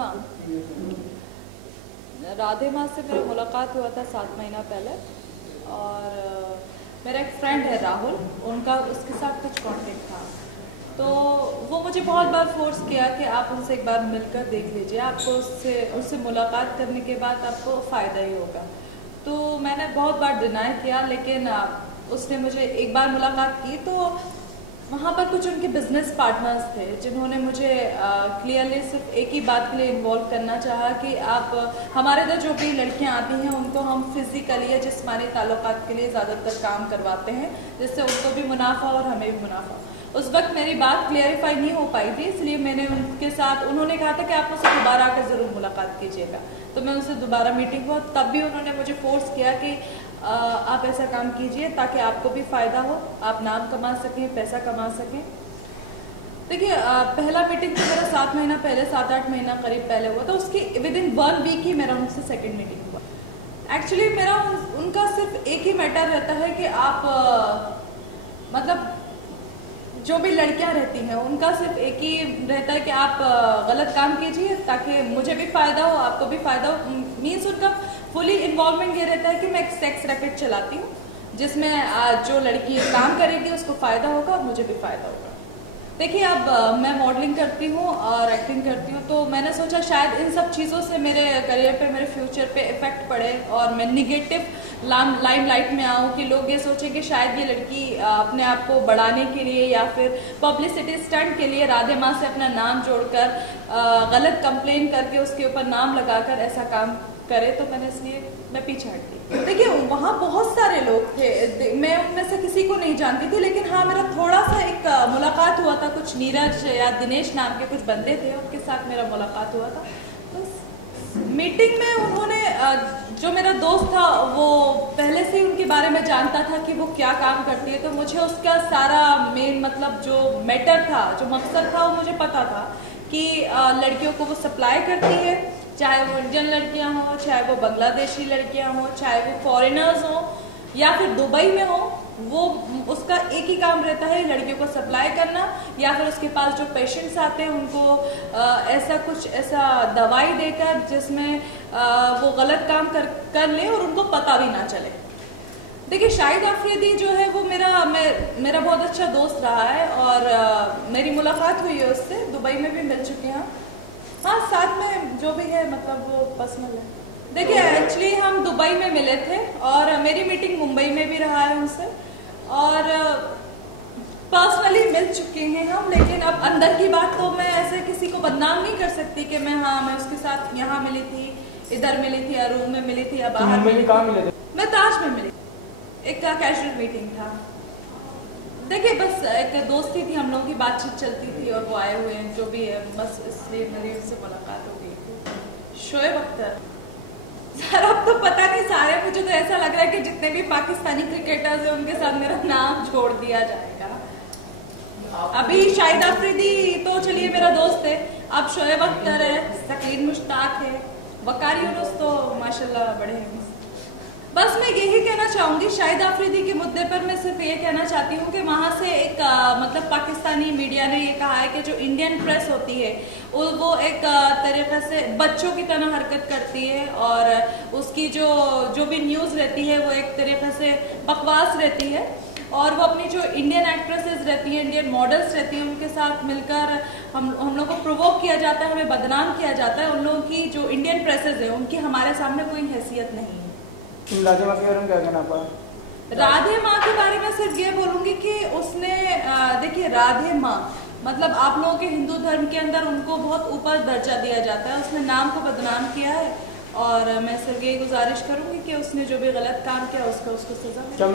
माँ से मेरा मुलाकात हुआ था 7 महीना पहले, और मेरा एक फ्रेंड है राहुल, उसके साथ कुछ कांटेक्ट था, तो वो मुझे बहुत बार फोर्स किया कि आप उनसे एक बार मिलकर देख लीजिए, आपको उससे मुलाकात करने के बाद आपको फ़ायदा ही होगा। तो मैंने बहुत बार डिनाई किया, लेकिन उसने मुझे एक बार मुलाकात की तो वहाँ पर कुछ उनके बिजनेस पार्टनर्स थे जिन्होंने मुझे क्लियरली सिर्फ एक ही बात के लिए इन्वॉल्व करना चाहा कि आप हमारे इधर जो भी लड़कियाँ आती हैं उनको हम फिजिकली या जिस्मानी ताल्लुकात के लिए ज़्यादातर काम करवाते हैं, जिससे उनको भी मुनाफा और हमें भी मुनाफा। उस वक्त मेरी बात क्लियरिफाई नहीं हो पाई थी, इसलिए मैंने उनके साथ, उन्होंने कहा था कि आप मुझसे दोबारा आकर ज़रूर मुलाकात कीजिएगा, तो मैं उनसे दोबारा मीटिंग हुआ, तब भी उन्होंने मुझे फोर्स किया कि आप ऐसा काम कीजिए ताकि आपको भी फ़ायदा हो, आप नाम कमा सकें, पैसा कमा सकें। देखिए पहला मीटिंग तो मेरा 7 महीना पहले, 7-8 महीना करीब पहले हुआ था, उसकी विदिन 1 वीक ही मेरा उनसे सेकेंड मीटिंग हुआ। एक्चुअली मेरा उनका सिर्फ एक ही मैटर रहता है कि आप मतलब जो भी लड़कियां रहती हैं उनका सिर्फ एक ही रहता है कि आप गलत काम कीजिए ताकि मुझे भी फ़ायदा हो, आपको भी फ़ायदा हो। मीन्स उनका फुली इन्वॉल्वमेंट ये रहता है कि मैं एक सेक्स रैकेट चलाती हूँ जिसमें जो लड़की काम करेगी उसको फ़ायदा होगा और मुझे भी फ़ायदा होगा। देखिए अब मैं मॉडलिंग करती हूँ और एक्टिंग करती हूँ, तो मैंने सोचा शायद इन सब चीज़ों से मेरे करियर पे, मेरे फ्यूचर पे इफेक्ट पड़े और मैं निगेटिव लाइमलाइट में आऊँ कि लोग ये सोचें कि शायद ये लड़की अपने आप को बढ़ाने के लिए या फिर पब्लिसिटी स्टंट के लिए राधे माँ से अपना नाम जोड़कर गलत कंप्लेन करके उसके ऊपर नाम लगाकर ऐसा काम करे, तो मैंने इसलिए मैं पीछे हट गई। देखिए वहाँ बहुत सारे लोग थे, मैं उनमें से किसी को नहीं जानती थी, लेकिन हाँ मेरा थोड़ा सा एक मुलाकात हुआ था, कुछ नीरज या दिनेश नाम के कुछ बंदे थे, उनके साथ मेरा मुलाकात हुआ था। बस मीटिंग में उन्होंने जो मेरा दोस्त था वो पहले से ही उनके बारे में जानता था कि वो क्या काम करती है, तो मुझे उसका सारा मेन मतलब जो मैटर था, जो मकसद था, वो मुझे पता था कि लड़कियों को वो सप्लाई करती है, चाहे वो इंडियन लड़कियां हो, चाहे वो बांग्लादेशी लड़कियां हो, चाहे वो फॉरेनर्स हो या फिर दुबई में हो, वो उसका एक ही काम रहता है लड़कियों को सप्लाई करना, या फिर उसके पास जो पेशेंट्स आते हैं उनको ऐसा दवाई देकर जिसमें वो गलत काम कर ले और उनको पता भी ना चले। देखिए शाहिद अफरीदी जो है वो मेरा बहुत अच्छा दोस्त रहा है और मेरी मुलाकात हुई है उससे, दुबई में भी मिल चुके हैं। हाँ साथ में जो भी है मतलब वो पर्सनल है। देखिए एक्चुअली हम दुबई में मिले थे और मेरी मीटिंग मुंबई में भी रहा है उनसे, और पर्सनली मिल चुके हैं हम, लेकिन अब अंदर की बात तो मैं ऐसे किसी को बदनाम नहीं कर सकती कि मैं उसके साथ यहाँ मिली थी, इधर मिली थी, या रूम में मिली थी, या बाहर मिली थी। मैं ताज में मिली, एक कैजुअल मीटिंग था। देखिए बस एक दोस्ती थी, हम लोगों की बातचीत चलती थी और वो आए हुए हैं, जो भी है, बस इसलिए मेरी उनसे मुलाकात हो गई। शोएब अख्तर सर अब तो पता नहीं सारे, मुझे तो ऐसा लग रहा है कि जितने भी पाकिस्तानी क्रिकेटर्स हैं उनके साथ मेरा नाम जोड़ दिया जाएगा। अभी शाहिद अफरीदी तो चलिए मेरा दोस्त है, अब शोएब अख्तर है, सकीन मुश्ताक है, वकार यूनुस तो माशाल्लाह बड़े हैं। बस मैं यही कहना चाहूंगी शाहिद अफरीदी के मुद्दे पर, मैं सिर्फ ये कहना चाहती हूँ कि वहाँ से एक मतलब पाकिस्तानी मीडिया ने ये कहा है कि जो इंडियन प्रेस होती है वो एक तरीके से बच्चों की तरह हरकत करती है और उसकी जो भी न्यूज़ रहती है वो एक तरीके से बकवास रहती है, और वो अपनी जो इंडियन एक्ट्रेसेस रहती हैं, इंडियन मॉडल्स रहती हैं, उनके साथ मिलकर हम लोग को प्रोवोक किया जाता है, हमें बदनाम किया जाता है। उन लोगों की जो इंडियन प्रेसेस है उनकी हमारे सामने कोई हैसियत नहीं है। राधे माँ के बारे में क्या कहना आपका? राधे माँ के बारे में सिर्फ ये बोलूंगी कि उसने देखिए राधे माँ मतलब आप लोगों के हिंदू धर्म के अंदर उनको बहुत ऊपर दर्जा दिया जाता है, उसने नाम को बदनाम किया है, और मैं सिर्फ यही गुजारिश करूंगी कि उसने जो भी गलत काम किया उसको सजा